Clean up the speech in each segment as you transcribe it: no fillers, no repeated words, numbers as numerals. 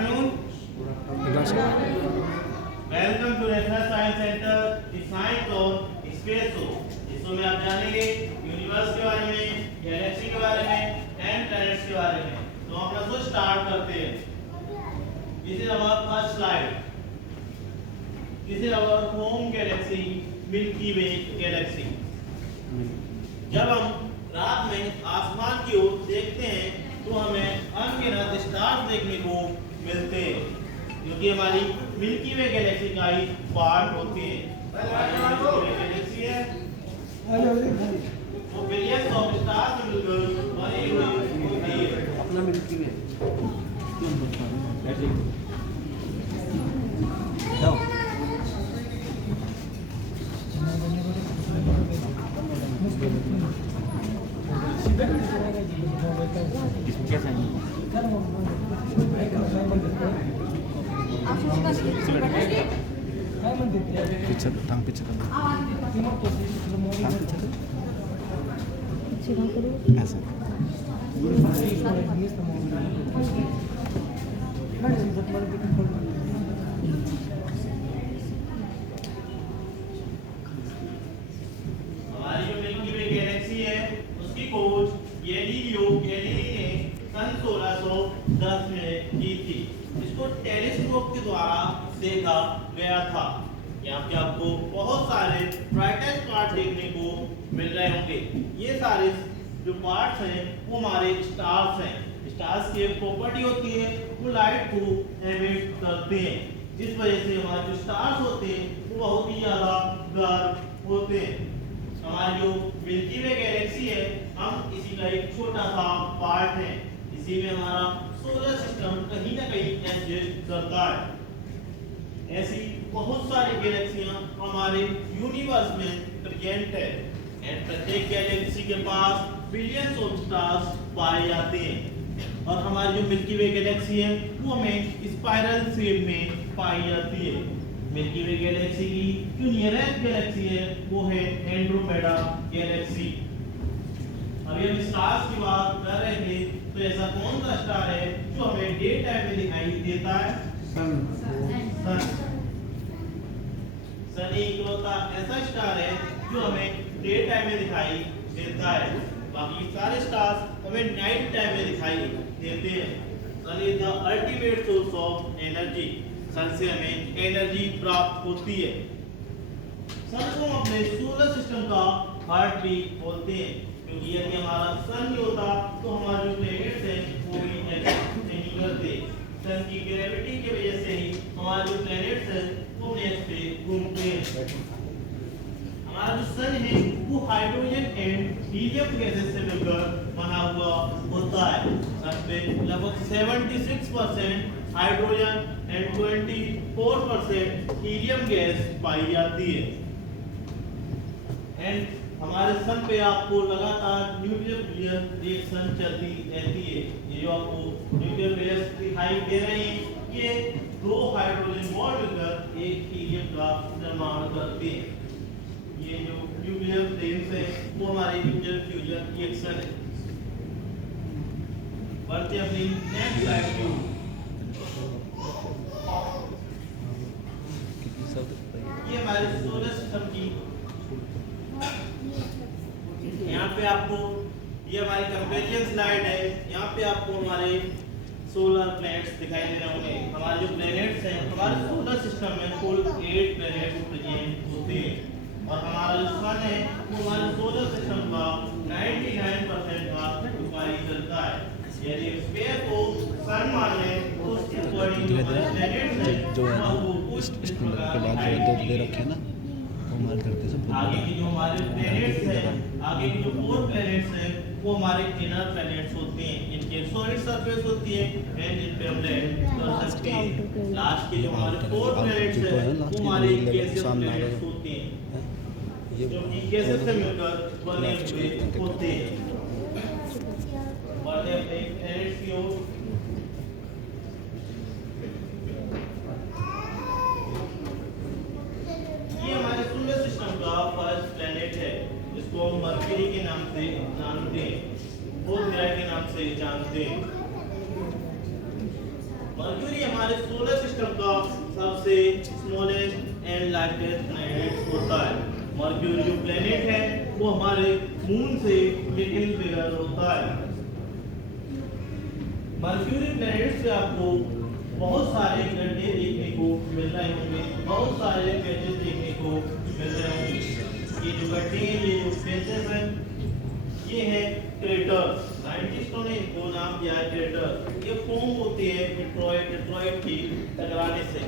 afternoon. Welcome to National Science Center, the science of space show. इस show में आप जानेंगे यूनिवर्स के बारे में, गैलेक्सी के बारे में, एंड प्लैनेट्स के बारे में। तो हम अपना शो स्टार्ट करते हैं। This is our first slide. This is our home galaxy, Milky Way galaxy. जब हम रात में आसमान की ओर देखते हैं तो हमें अनगिनत स्टार्स देखने को मिलते हैं, क्योंकि हमारी मिल्की वे गैलेक्सी का ही पार्ट होती है। गैलेक्सी है तो बिलियंस ऑफ स्टार्स मिलकर बनी हुई होती है। अपना मिल्की वे इसमें क्या चाहिए? पीछे टांग पीछे कर ऐसे हमारी जो मिल्की वे गैलेक्सी है उसकी खोज गैलीलियो गैलीली ने सन 1610 में की थी। इसको टेलीस्कोप के द्वारा देखा गया था। यहाँ पे आपको बहुत सारे ब्राइटेस्ट पार्ट देखने को मिल रहे होंगे। ये सारे जो पार्ट्स हैं वो हमारे स्टार्स हैं। स्टार्स की एक प्रॉपर्टी होती है, वो लाइट को एमिट करते हैं, जिस वजह से हमारे जो स्टार्स होते हैं वो बहुत ही ज्यादा गर्म होते हैं। हमारी जो मिल्की वे गैलेक्सी है, हम इसी का एक छोटा सा पार्ट है। इसी में हमारा सोलर सिस्टम कहीं ना कहीं एग्जिस्ट करता है। ऐसी बहुत सारी गैलेक्सियां हमारे यूनिवर्स में प्रेजेंट है, एंड प्रत्येक गैलेक्सी के पास बिलियंस ऑफ स्टार्स पाए जाते हैं। और हमारी जो मिल्की वे गैलेक्सी है वो हमें स्पाइरल शेप में पाई जाती है। मिल्की वे गैलेक्सी की जो नियरेस्ट गैलेक्सी है वो है एंड्रोमेडा गैलेक्सी। अभी हम स्टार्स की बात कर रहे थे, तो ऐसा कौन सा स्टार है जो हमें डे टाइम में दिखाई देता है? सन। सन इकलौता ऐसा स्टार है जो हमें डे टाइम में दिखाई देता है। बाकी सारे स्टार्स हमें नाइट टाइम में दिखाई देते हैं। Sun is the ultimate source of energy. Sun से हमें एनर्जी प्राप्त होती है। सन को अपने सोलर सिस्टम का हार्ट भी बोलते हैं, क्योंकि यदि हमारा सन नहीं होता तो हमारे जो प्लैनेट्स हैं वो भी एग्जिस्ट नहीं करते। सन की ग्रेविटी की वजह से ही हमारे जो प्लैनेट्स हैं वो अपने एक्स पे घूमते हैं। हमारा जो सन है वो हाइड्रोजन एंड हीलियम गैसेस से मिलकर बना हुआ होता है। सन पे लगभग 76% हाइड्रोजन एंड 24% हीलियम गैस पाई जाती है। एंड हमारे सन पे आपको लगातार न्यूक्लियर फिजन रिएक्शन चलती रहती है। ये जो आपको न्यूक्लियर फिजन दिखाई दे रहे हैं, ये दो हाइड्रोजन बॉन्ड मिलकर एक हीलियम का निर्माण करते हैं। ये जो न्यूक्लियर फ्लेम्स है वो हमारे न्यूक्लियर फ्यूजन रिएक्शन है। बढ़ते अपनी नेक्स्ट स्लाइड की। ये हमारे सोलर सिस्टम की, यहाँ पे आपको ये हमारी कंपेरिजन स्लाइड है। यहाँ पे आपको हमारे सोलर प्लैनेट्स दिखाई दे रहे होंगे। हमारे जो प्लैनेट्स हैं हमारे सोलर सिस्टम में कुल 8 प्लैनेट्स प्रेजेंट होते हैं, और हमारा जो सन है वो हमारे सोलर सिस्टम का 99% का ऑक्यूपाई करता है। यदि स्फीयर को सन माने तो उसके अकॉर्डिंग जो प्लैनेट्स हैं जो है ना वो इस के बाद जो दो दे रखे ना वो हमारे धरती से आगे की जो हमारे प्लैनेट्स हैं, आगे की जो 4 प्लैनेट्स हैं वो हमारे इनर प्लैनेट्स होते हैं। इनके सॉलिड सरफेस होती है एंड इन पे हम लैंड कर सकते हैं। लास्ट के जो हमारे 4 प्लैनेट्स हैं वो हमारे गैसियस प्लैनेट्स होते हैं, जो कि गैसेस से मिलकर बने हुए होते हैं। बढ़ते अपने प्लैनेट्स की ओर। ये हमारे सोलर सिस्टम का फर्स्ट प्लैनेट है, जिसको हम मरकरी के नाम से जानते हैं, बुध ग्रह के नाम से जानते हैं। मरकरी हमारे सोलर सिस्टम का सबसे स्मॉलेस्ट एंड लाइटेस्ट प्लैनेट होता है। मर्क्यूरी जो प्लैनेट है वो हमारे मून से लिटिल बिगर होता है। मर्क्यूरी प्लैनेट से आपको बहुत सारे गड्ढे देखने को मिल रहे होंगे, बहुत सारे पैचेस देखने को मिल रहे होंगे। ये जो गड्ढे हैं, ये जो पैचेस हैं, ये है क्रेटर्स। साइंटिस्टों ने इनको नाम दिया है क्रेटर। ये फॉर्म होते हैं मेटरॉइड की टकराने से,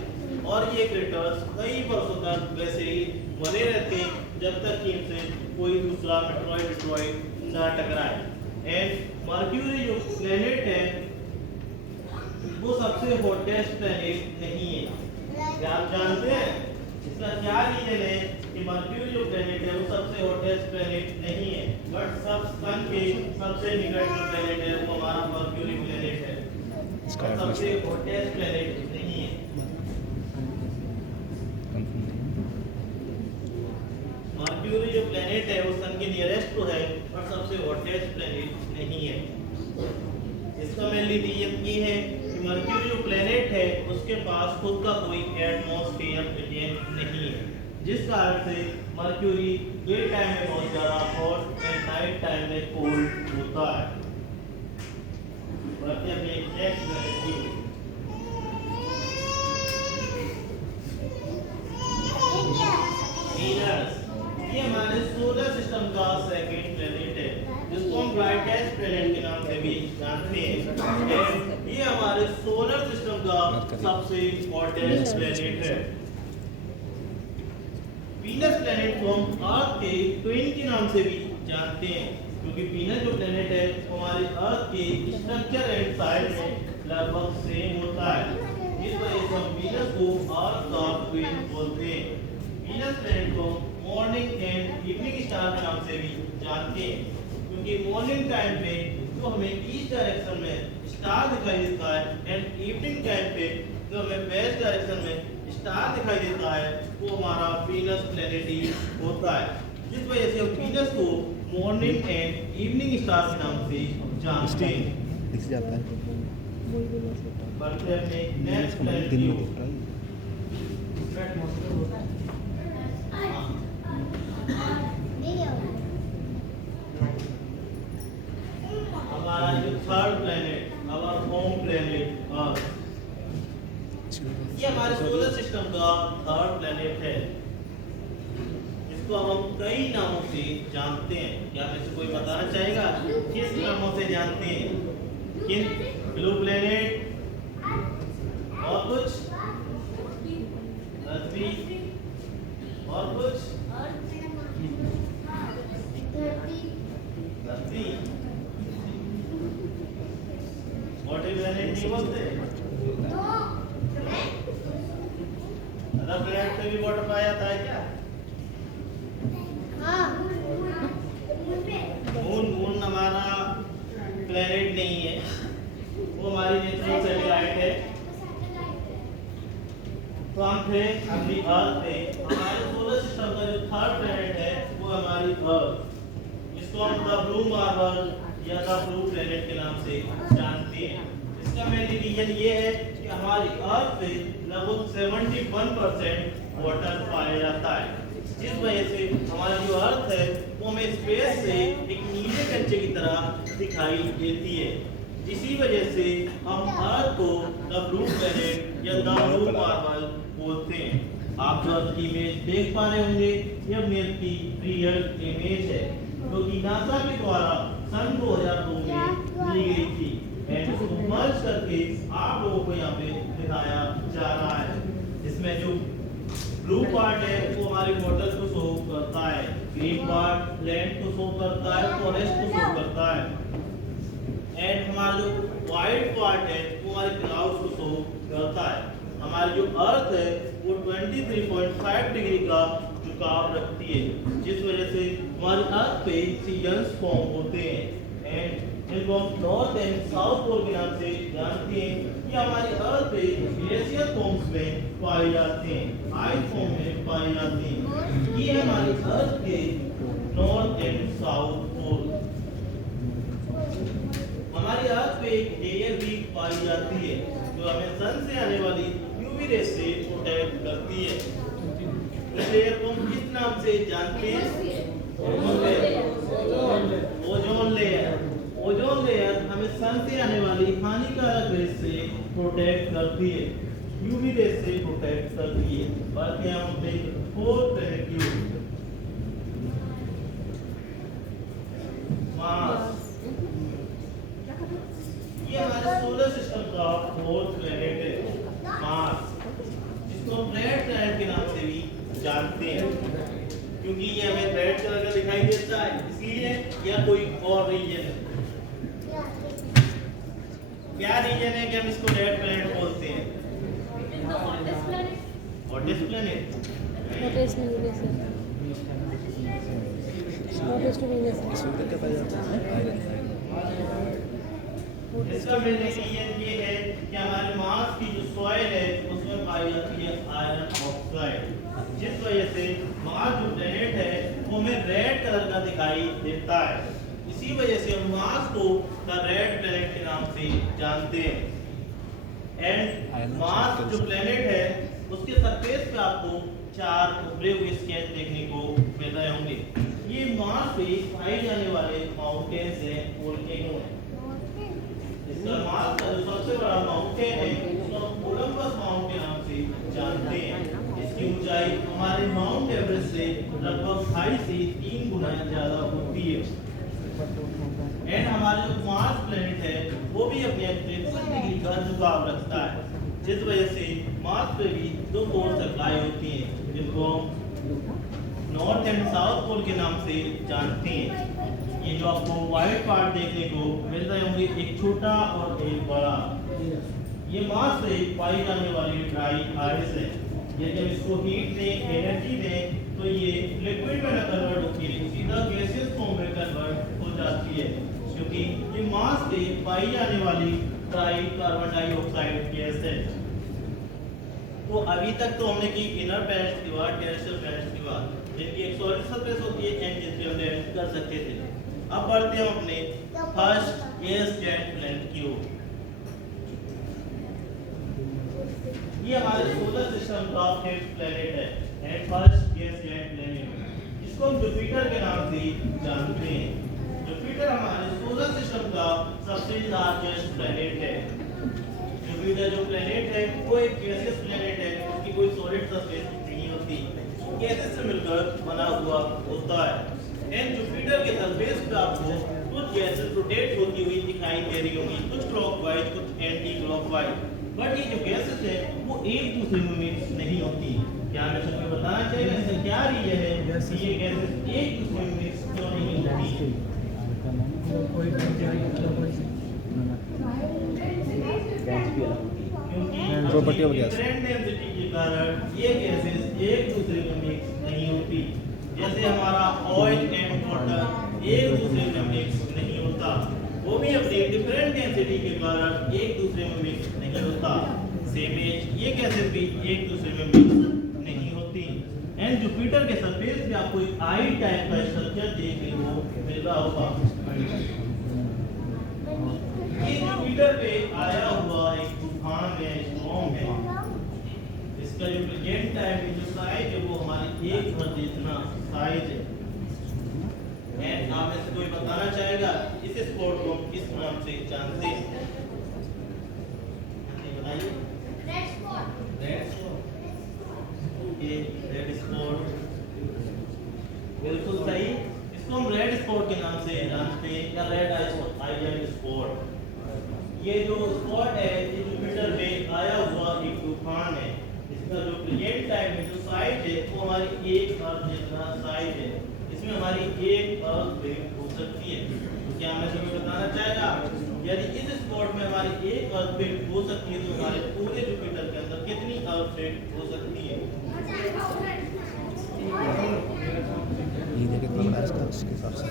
और ये क्रेटर्स कई वर्षों तक वैसे ही बने रहते हैं जब तक कि इनसे कोई दूसरा मेटरॉइड ना टकराए। एंड मर्क्यूरी जो प्लैनेट है वो सबसे हॉटेस्ट प्लैनेट नहीं है। क्या आप जानते हैं इसका क्या रीजन है कि मर्क्यूरी जो प्लैनेट है वो सबसे हॉटेस्ट प्लैनेट नहीं है, बट सब सन के सबसे निकट जो प्लैनेट है वो हमारा मर्क्यूरी प्लैनेट है। सबसे हॉटेस्ट प्लैनेट नहीं है। मर्क्यूरी जो प्लैनेट है वो सन के नियरेस्ट तो है, पर सबसे हॉटेस्ट प्लैनेट नहीं है। इसका मेनली रीजन ये है कि मर्क्यूरी जो प्लैनेट है उसके पास खुद का कोई एटमॉस्फेयर नहीं है, जिस कारण से मर्क्यूरी डे टाइम में बहुत ज़्यादा हॉट एंड नाइट टाइम में कोल्ड होता है। बढ़ते अपने नेक्स्ट प्लैनेट की। वीनस, ये हमारे सोलर सिस्टम का सेकंड प्लैनेट है, जिसको हम ब्राइटेस्ट प्लैनेट के नाम से भी जानते हैं। ये हमारे सोलर सिस्टम का सबसे हॉटेस्ट प्लैनेट है। वीनस प्लैनेट को हम अर्थ के ट्विन के नाम से भी जानते हैं, क्योंकि वीनस जो प्लैनेट है वो हमारे अर्थ के स्ट्रक्चर एंड साइज में लगभग सेम होता है। इस वजह से हम वीनस को अर्थ का ट्विन बोलते हैं। वीनस प्लैनेट को मॉर्निंग एंड इवनिंग स्टार के नाम से भी जानते हैं, क्योंकि मॉर्निंग टाइम पे जो हमें ईस्ट डायरेक्शन में स्टार दिखाई देता है एंड इवनिंग टाइम पे जो हमें वेस्ट डायरेक्शन में स्टार दिखाई देता है वो हमारा वीनस प्लैनेट ही होता है। जिस वजह से हम वीनस को मॉर्निंग एंड इवनिंग स्टार के नाम से जानते हैं। दिख जाता है। बढ़ते अपने नेक्स्ट प्लैनेट की ओर। हमारा जो third planet, our home planet earth, ये हमारे सोलर सिस्टम का थर्ड प्लैनेट है। इसको हम कई नामों से जानते हैं। क्या में से कोई बताना चाहेगा किस नामों से जानते हैं? किन? ब्लू प्लैनेट, और कुछ? धरती, और कुछ? धरती। वाटर प्लैनेट नहीं बोलते? अदर प्लैनेट पे भी वाटर पाया जाता है क्या? मून हमारा प्लैनेट नहीं है, वो हमारी नेचुरल सैटेलाइट है। तो हम थे अपनी अर्थ पे। हमारे सोलर सिस्टम का जो थर्ड प्लैनेट है वो हमारी अर्थ। इसको हम द ब्लू मार्बल या द ब्लू प्लैनेट के नाम से जानते हैं। इसका मेन रीजन ये है कि हमारी अर्थ पे लगभग 71% वाटर पाया जाता है, जिस वजह से हमारी जो अर्थ है वो हमें स्पेस से एक नीले कंचे की तरह दिखाई देती है। इसी वजह से हम अर्थ को द ब्लू प्लैनेट या द ब्लू मार्बल बोलते हैं। आप जो अर्थ की इमेज देख पा रहे होंगे, यह अर्थ की रियल इमेज है, जो कि नासा के द्वारा सन 2002 में ली गई थी एंड उसको मर्ज करके आप लोगों को यहाँ पे दिखाया जा रहा है। इसमें जो ब्लू पार्ट है वो हमारे वाटर को शो करता है, ग्रीन पार्ट लैंड को शो करता है, फॉरेस्ट को शो करता है, एंड हमारा जो व्हाइट पार्ट है वो हमारे क्लाउड्स को शो करता है। हमारी जो अर्थ है वो 23.5 डिग्री का झुकाव रखती है, जिस वजह से हमारी अर्थ पे सीजन्स फॉर्म होते हैं एंड इनको हम नॉर्थ एंड साउथ पोल के नाम से जानते हैं। ये हमारी अर्थ पे ग्लेशियर फॉर्म्स में पाए जाते हैं, आइस फॉर्म में पाए जाते हैं। ये हमारी अर्थ के नॉर्थ एंड साउथ पोल। हमारी अर्थ पे एक लेयर भी पाई जाती है, जो हमें सन से आने वाली यूवी रे से प्रोटेक्ट करती है। इस लेयर को हम किस नाम से जानते हैं? Ozone layer. ओजोन लेयर हमें सन से आने वाली हानिकारक रेस से प्रोटेक्ट करती है, यूवी रेस से प्रोटेक्ट करती है। बाकी हम अपने फोर्थ प्लैनेट की मार्स, ये हमारे सोलर सिस्टम का फोर्थ प्लैनेट है मार्स, जिसको हम रेड प्लैनेट के नाम से भी जानते हैं, क्योंकि ये हमें रेड कलर का दिखाई देता है इसलिए, या कोई और रीजन है? क्या रीजन है कि हम इसको रेड प्लैनेट बोलते हैं? Hottest planet? हॉटेस्ट नहीं है सर, हॉटेस्ट नहीं है सर। इसमें क्या पाया जाता है? इसका मेन रीजन ये है कि हमारे मार्स की जो सॉइल है उसमें पाई जाती है आयरन ऑक्साइड, जिस वजह से मार्स जो प्लैनेट है वो हमें रेड कलर का दिखाई देता है। इसी वजह से हम मार्स को द रेड प्लैनेट के नाम से जानते हैं। एंड मार्स जो प्लैनेट है उसके सरफेस पे आपको 4 उभरे हुए स्केच देखने को मिल रहे होंगे। ये मार्स पे पाए जाने वाले माउंटेन्स हैं, वोल्केनो हैं। इसका मार्स का जो सबसे बड़ा माउंटेन है उसको हम ओलंपस माउंटेन नाम से जानते हैं। इसकी ऊंचाई हमारे माउंट एवरेस्ट से लगभग 2.5 से 3 गुना ज्यादा होती है। एंड हमारा जो मार्स प्लैनेट है वो भी अपने 63 डिग्री का झुकाव रखता है, जिस वजह से मार्स पे भी 2 पोल सप्लाई होती हैं, जिनको नॉर्थ एंड साउथ पोल के नाम से जानते हैं। ये जो आपको व्हाइट पार्ट देखने को मिल रहे होंगे, एक छोटा और एक बड़ा, ये मार्स पे पाई जाने वाली ड्राई आइस है। यदि हम इसको हीट दें, एनर्जी दें, तो ये लिक्विड में न कन्वर्ट होती है, सीधा गैसियस फॉर्म में कन्वर्ट हो जाती है, क्योंकि ये मार्स पे पाई जाने वाली ड्राई कार्बन डाइऑक्साइड गैस है। तो अभी तक तो हमने की इनर प्लैनेट्स की बात, टेरेस्ट्रियल प्लैनेट्स की बात, जिनकी एक सॉलिड सरफेस होती है एंड जिस पे हम लैंड कर सकते थे। अब बढ़ते हैं अपने फर्स्ट गैस जेट प्लैनेट की ओर। ये हमारे सोलर सिस्टम का फिफ्थ प्लैनेट है and first gas jet planet. इसको हम जुपिटर के नाम से जानते हैं। जुपिटर हमारे सोलर सिस्टम का सबसे लार्जेस्ट प्लैनेट है। जुपिटर जो प्लैनेट है वो एक गैसियस प्लैनेट है, उसकी कोई सॉलिड सरफेस नहीं होती, गैसेस से मिलकर बना हुआ होता है। एंड जुपिटर के सरफेस पे आपको कुछ गैसेस रोटेट होती हुई दिखाई दे रही होंगी, कुछ क्लॉकवाइज कुछ एंटी क्लॉकवाइज, बट ये जो गैसेस है वो एक दूसरे में मिक्स नहीं होती। क्या मैं सबको बताना चाहिए इसका क्या रीजन है कि ये गैसेस एक दूसरे में मिक्स क्यों नहीं होती? क्योंकि property of gas different density के कारण ये गैसेस एक दूसरे में मिक्स नहीं होती। जैसे हमारा ऑयल एंड वाटर एक दूसरे में मिक्स नहीं होता, वो भी अपनी डिफरेंट डेंसिटी के कारण एक दूसरे में मिक्स नहीं होता। सेम ये गैसेस भी एक दूसरे में मिक्स नहीं होती। एंड जुपिटर के सरफेस पे आपको एक आई टाइप का स्ट्रक्चर देखने को मिल रहा होगा। ये जुपिटर पे आया हुआ एक तूफान है, स्टॉर्म है। इसका जो प्रेजेंट टाइम में जो साइज है वो हमारे एक घर जितना साइज है। एंड आप में से कोई बताना चाहेगा इस स्पॉट को हम किस नाम से जानते हैं? बताइए। Red spot. Red spot. ये रेड स्पॉट बिल्कुल सही। इसको हम रेड स्पॉट के नाम से जानते हैं, या रेड आइलैंड स्पॉट। ये जो स्पॉट है ये जुपिटर पे आया हुआ एक तूफान है। इसका जो प्रेजेंट टाइम में जो साइज है वो हमारी एक अर्थ जितना साइज है। इसमें हमारी एक अर्थ फिट हो सकती है। तो क्या मैं तुम्हें बताना चाहेगा यदि इस स्पॉट में हमारी एक अर्थ फिट हो सकती है तो हमारे पूरे जुपिटर के अंदर कितनी अर्थ फिट हो सकती है? ये देखिए कितना बड़ा है इसका, उसके हिसाब से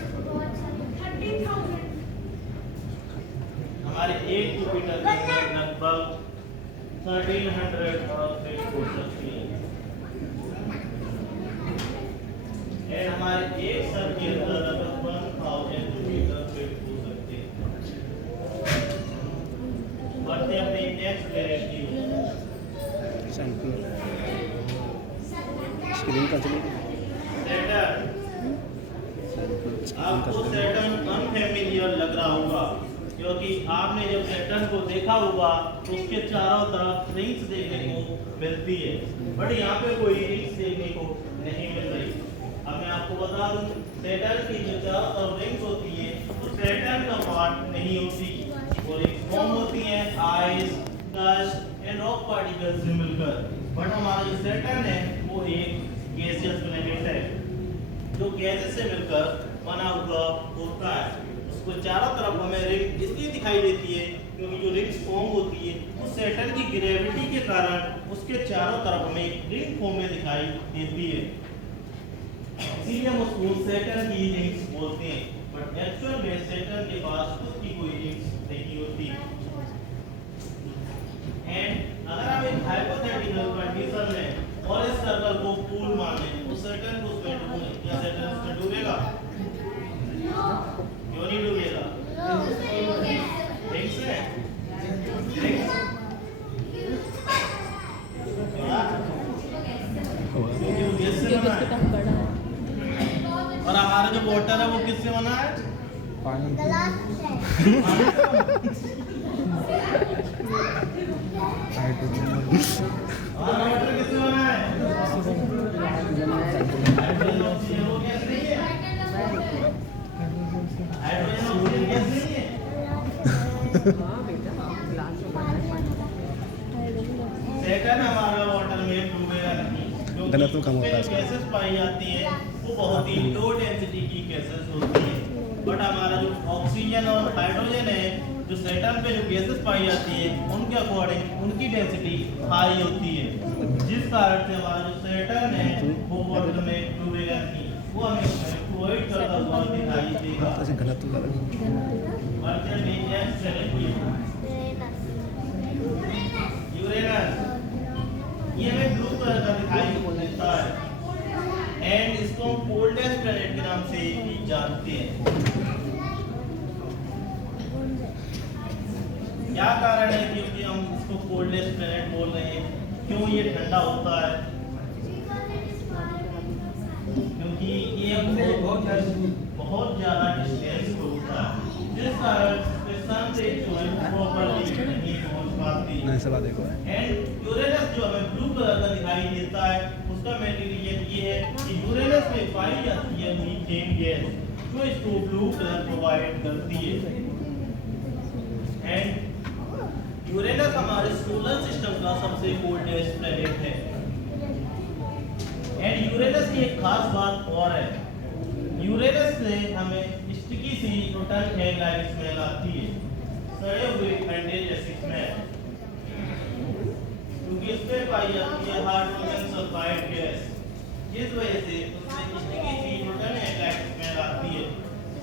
हमारे एक जुपिटर के अंदर लगभग 1300 अर्थ फिट हो सकती है। एंड हमारे एक सन के अंदर लगभग 1000 जुपिटर फिट हो सकते हैं। बढ़ते अपने नेक्स्ट प्लेनेट की हो। सैंपल स्क्रीन का चलेगा सैटर्न। आपको सैटर्न अनफेमिलियर लग रहा होगा क्योंकि आपने जब सैटर्न को देखा होगा तो उसके चारों तरफ रिंग्स देखने को मिलती है, बट यहाँ पे कोई रिंग्स देखने को नहीं मिल रही। अब मैं आपको बता दूं सैटर्न की जो चारों तरफ रिंग्स होती है तो सैटर्न का पार्ट नहीं होती, वो रिंग्स फॉर्म होती हैं ice, dust and rock particles से मिलकर। बट हमारा जो सैटर्न है वो एक गैसियस प्लैनेट है जो गैसेस से मिलकर बना हुआ होता है। उसको चारों तरफ हमें रिंग इसलिए दिखाई देती है क्योंकि जो रिंग्स फॉर्म होती है उस सैटर्न की ग्रेविटी के कारण उसके चारों तरफ हमें रिंग फॉर्म में दिखाई देती है, इसीलिए हम उसको सैटर्न की रिंग्स बोलते हैं। बट एक्चुअल में सैटर्न के पास खुद की कोई रिंग्स नहीं होती। एंड अगर हम एक हाइपोथेटिकल कंडीशन में और इस सर्कल को पूल माने तो सैटर्न को उसमें डूबे, क्या सैटर्न उसमें डूबेगा? क्यों नहीं डूबेगा? रिंग्स है, रिंग्स क्योंकि वो गैस से बना है। और हमारा जो वाटर है वो किससे बना है? पानी हमारा वाटर किससे बना है? हाइड्रोजन ऑक्सीजन वो गैस नहीं है, हाइड्रोजन ऑक्सीजन गैस नहीं है। सैटर्न हमारा वाटर में डूबेगा नहीं घनत्व कम होता है क्योंकि गैसेस पाई जाती है वो बहुत ही लो डेंसिटी की गैसेस होती है। बट हमारा जो ऑक्सीजन और हाइड्रोजन है जो सैटर्न पे जो गैसेस पाई जाती है उनके अकॉर्डिंग उनकी डेंसिटी हाई होती है, जिस कारण से हमारा जो सैटर्न है वो वाटर में डूबेगा नहीं, वो हमें फ्लूइड करता हुआ दिखाई देगा। ऐसे घनत्व मर्चेंट नेक्स्ट चैलेंज यूरेनस, ये हमें ब्लू कलर का दिखाई देता है एंड इसको हम कोल्डेस्ट प्लैनेट के नाम से भी जानते हैं। क्या कारण है क्योंकि हम इसको कोल्डेस्ट प्लैनेट बोल रहे हैं? क्यों ये ठंडा होता है? क्योंकि ये बहुत ज्यादा डिस्टेंस पे होता है, जिस कारण सन से प्रॉपर्ली नहीं पहुंच पाती। एंड यूरेनस जो हमें ब्लू कलर का दिखाई देता है उसका मेन रीजन ये है कि यूरेनस में पाई जाती है मीथेन गैस जो इसको ब्लू कलर प्रोवाइड करती है। एंड यूरेनस हमारे सोलर सिस्टम का सबसे कोल्डेस्ट प्लैनेट है। एंड यूरेनस की एक खास बात और है, यूरेनस से हमें स्टिकी सी रोटन है लाइक स्मेल आती है, सड़े हुए अंडे जैसी स्मेल, क्योंकि इसमें पाई जाती है हाइड्रोजन सल्फाइड गैस, जिस वजह से उसमें स्टिकी सी रोटन है लाइक स्मेल आती है,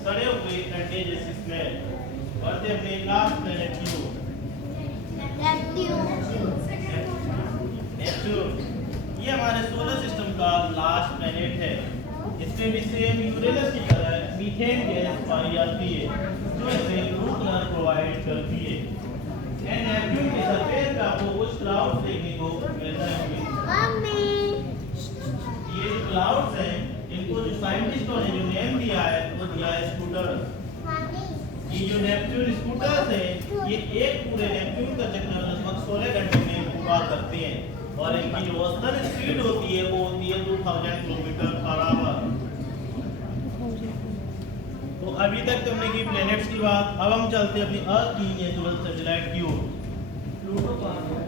सड़े हुए अंडे जैसी स्मेल। और से अपने लास्ट प्लैनेट की हो नेपच्यून, ये हमारे सोलर सिस्टम का लास्ट प्लैनेट है। इसमें भी सेम यूरेनस की तरह मीथेन गैस पाई जाती है जो इसे ब्लू कलर प्रोवाइड करती है। एंड नेपच्यून के सरफेस पे आपको कुछ क्लाउड्स देखने को मिल जाएंगे। ये जो क्लाउड्स हैं इनको जो साइंटिस्टों ने जो नेम दिया है वो दिया है स्कूटर। ये जो नेपच्यून स्कूटर्स हैं ये एक पूरे नेपच्यून का चक्कर लगभग 16 घंटे में पूरा करते हैं और इनकी जो औसतन स्पीड होती है वो होती है 2000 किलोमीटर पर आवर। तो अभी तक तुमने की प्लैनेट्स की बात, अब हम चलते हैं अपनी अर्थ की नेचुरल सैटेलाइट की ओर। प्लूटो कहाँ है?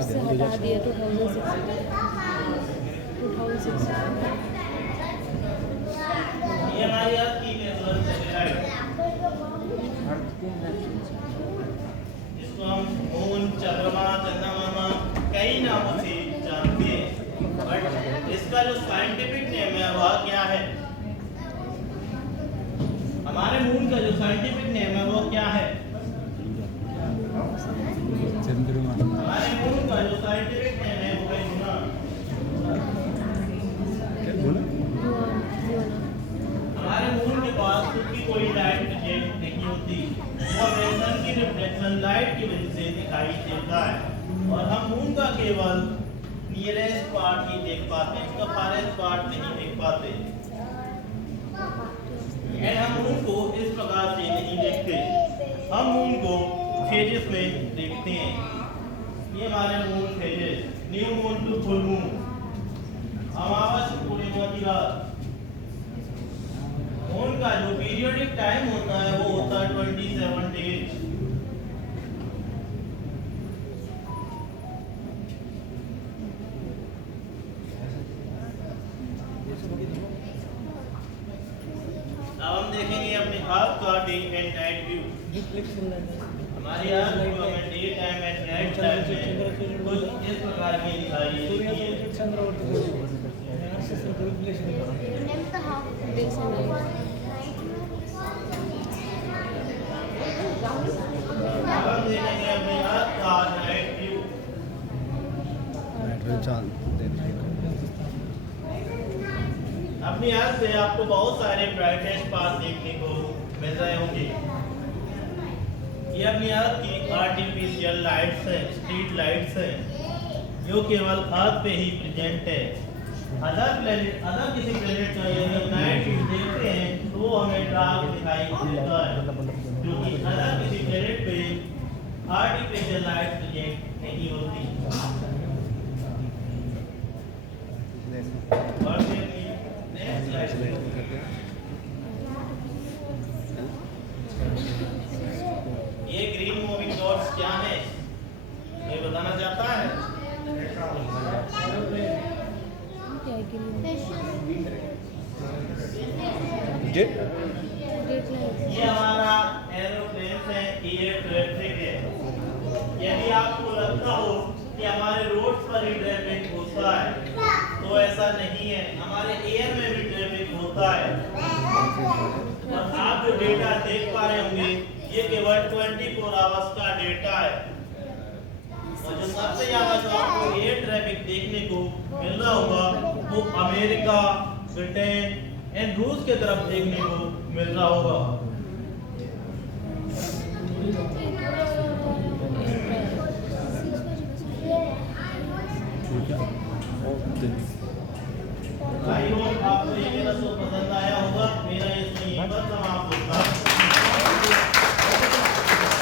उससे हटा दिया 2006 ये हमारी अर्थ की नेचुरल सैटेलाइट, इसको हम मून, चंद्रमा, चंद्रमा कई नामों से जानते हैं, बट इसका जो साइंटिफिक नेम है वह क्या है? हमारे मून का जो साइंटिफिक नेम है वो क्या है? हमारे मून का जो साइंटिफिक नेम है वो है लूना। हमारे मून के पास खुद की कोई डायरेक्ट जेट नहीं होती, वो हमें सन की रिफ्लेक्शन लाइट की वजह से दिखाई देता है और हम मून का केवल नियरेस्ट पार्ट ही देख पाते हैं, उसका फारेस्ट पार्ट नहीं देख पाते। एंड हम मून को इस प्रकार से नहीं देखते, हम मून को फेजेस में देखते हैं। ये हमारे moon phases, new moon to full moon, अमावस पूर्णिमा की रात। मून का जो पीरियोडिक टाइम होता है वो होता है 27 डेज। अब हम देखेंगे अपने अर्थ का डे एंड नाइट व्यू। हमारी अर्थ को हमें day time and night time में कुछ इस प्रकार की दिखाई देती है। अब हम देखेंगे अपने अर्थ का नाइट व्यू। अपनी अर्थ से आपको बहुत सारे ब्राइटेस्ट पाथ देखने को मिल रहे होंगे। ये अपनी अर्थ की आर्टिफिशियल लाइट्स हैं, स्ट्रीट लाइट्स हैं, जो केवल अर्थ पे ही प्रेजेंट है। अदर किसी प्लेनेट का यदि हम नाइट देखते हैं तो वो हमें डार्क दिखाई देता है, क्योंकि अदर किसी प्लेनेट पे आर्टिफिशियल लाइट प्रेजेंट नहीं होती। और ये ग्रीन मूविंग डॉट्स क्या है, ये बताना चाहता है? ये हमारा एरोप्लेन है, एयर ट्रैफिक है। यदि आपको लगता हो कि हमारे रोड्स पर ही ट्रैफिक होता है तो ऐसा नहीं है, हमारे एयर में भी ट्रैफिक होता है। और आप जो डेटा देख पा रहे होंगे ये केवल 24 आवर्स का डेटा है। और जो सबसे ज्यादा जो आपको एयर ट्रैफिक देखने को मिल रहा होगा वो अमेरिका, ब्रिटेन एंड रूस के तरफ देखने को मिल रहा होगा।